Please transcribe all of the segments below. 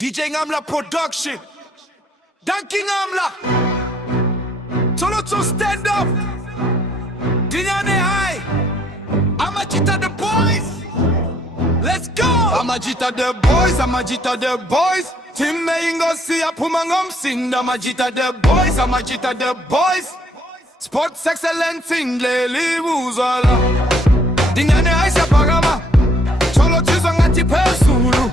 DJ Ngamla Production, Danking Ngamla. So let's all stand up. Dinyane high. Amajita the boys. Let's go. Amajita the boys, Amajita the boys. Tim Maingo see a pumangom sing. Amajita the boys, Amajita the boys. Sports excellence in Leli Wuzala. Dinyane high Sapagama. Cholo Tuzangati Persulu.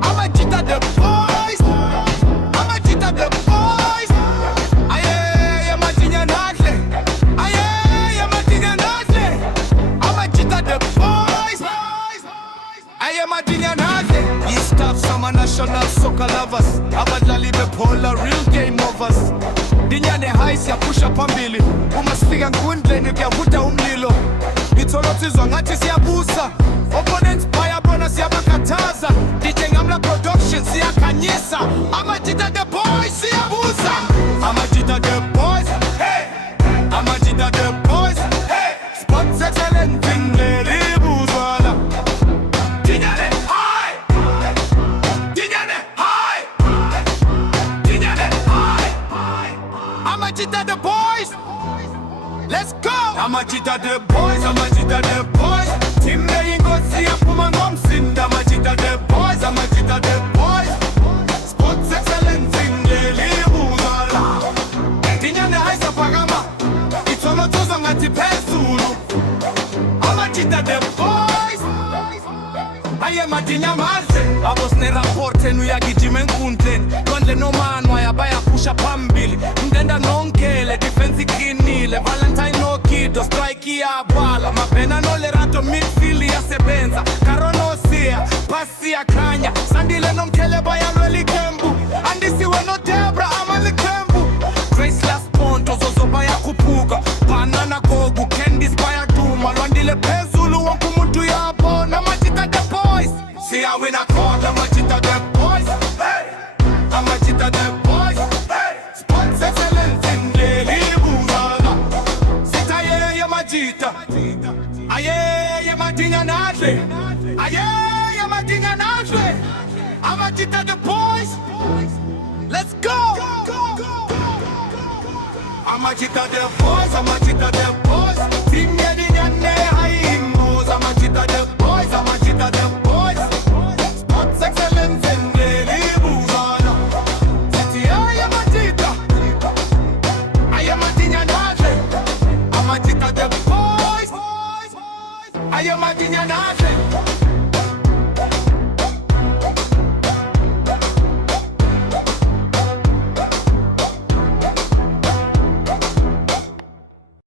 Amajita the boys. Amajita the boys. Aye, Amajita Nakle. Aye, Amajita Nakle. Amajita the boys. Aye, Amajita Nakle. East of Summer National Soccer Lovers. Abadlali Bepola, real game overs. Dinyane high siyapusha phambili. Umasifika nkundleni kuyavuta umlilo. Itholotizwa ngathi siyabusa. Opponents bayabona siyabakhathaza. DJ Ngamla Production siyakhanyisa. Amajita the boys siyabusa. Amajita the boys, hey. Amajita the boys, hey. Sports excellent thing Leli Wuzala. Dinyane high. Dinyane high. Dinyane high. Amajita the boys. Let's go. Amajita the boys, Amajita the boys. Tim Maingo see a pumangom sin. Amajita the boys, Amajita the boys. Sports excellence in Leli Wuzala. Dinyane high Sapagama. Itolo Tuzangati Persulu. Amajita the boys. Aye Madinya Maze. Abos ne rapporte nuyagijima enkundleni. Kondle nomani wayabaya pusha phambili. Mdenda nonkele defense iqinile. Valentine no kido strike iyabala. Mabhena no lerato midfield iyasebenza. Karono siya pasi yakhanya. Sandile nomkele bayalwela iqembu. Andisiwe no Debra amaliqembu. Graceless Ponto zozo bayakhuphuka. Banana Gogu Candice bayaduma. Lwandile phezulu wonke umuntu uyabona. Amajita the boys. Siya wina khona Amajita the boys. Hey. Amajita the boys. Hey. Sports excellence in Leli Wuzala. Sitaye Amajita. Aye Amadinya Nakle. Aye Amadinya Nakle. Amajita the boys. Let's go. Amajita the boys. Amajita